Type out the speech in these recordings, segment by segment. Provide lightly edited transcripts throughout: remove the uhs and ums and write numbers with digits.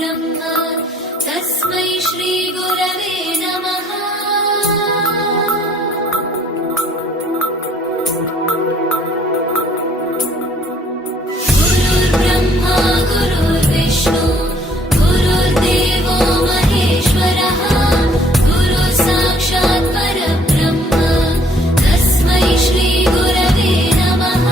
ब्रह्मा तस्मै श्रीगुरवे नमः। गुरुर्ब्रह्मा गुरुर्विष्णु गुरुर्देवो महेश्वरः गुरुः साक्षात् परब्रह्म तस्मै श्रीगुरवे नमः।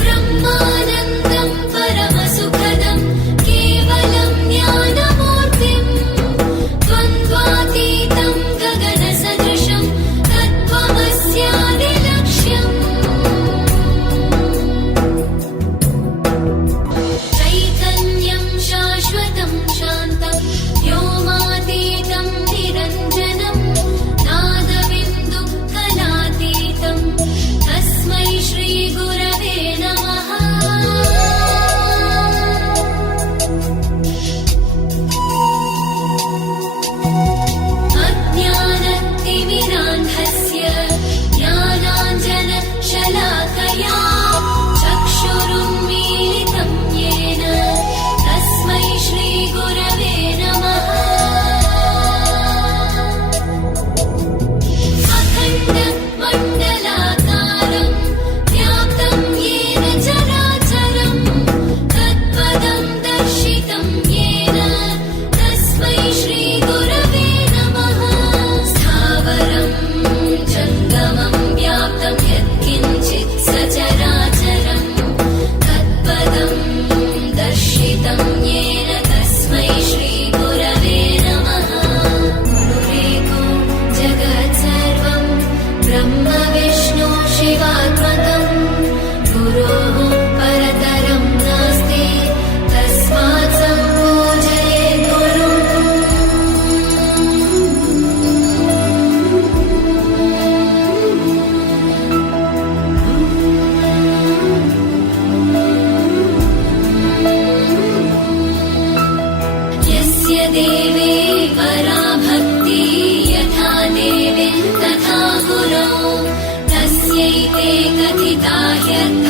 ब्रह्मानन्दं परमसुखदं केवलं ज्ञानमूर्तिं द्वन्द्वातीतं गगनसदृशं तत्त्वमस्यादिलक्ष्यम्। चैतन्यं शाश्वतं शान्तं व्योमातीतं निरञ्जनं नादबिन्दुकलातीतं तस्मै श्रीगुरवे नमः। अज्ञानतिमिरान्धस्य ज्ञानाञ्जनशलाकया चक्षुरुन्मीलितं येन तस्मै श्रीगुरवे नमः। अखण्डमण्डलाकारं व्याप्तं येन चराचरं तत्पदं दर्शितं येन तस्मै श्रीगुरवे नमः। स्थावरं जङ्गमं व्याप्तं यत्किञ्चित् सचराचरं तत्पदं दर्शितं येन तस्मै श्रीगुरवे नमः। गुरुरेको जगत्सर्वं ब्रह्म विष्णु शिवात्मकं गुरोः परतरं नास्ति तस्मात् सम्पूजयेत् गुरुम्। यस्य देवे परा भक्ति यथा देवे तथा गुरौ तस्यैते कथिता ह्यर्थः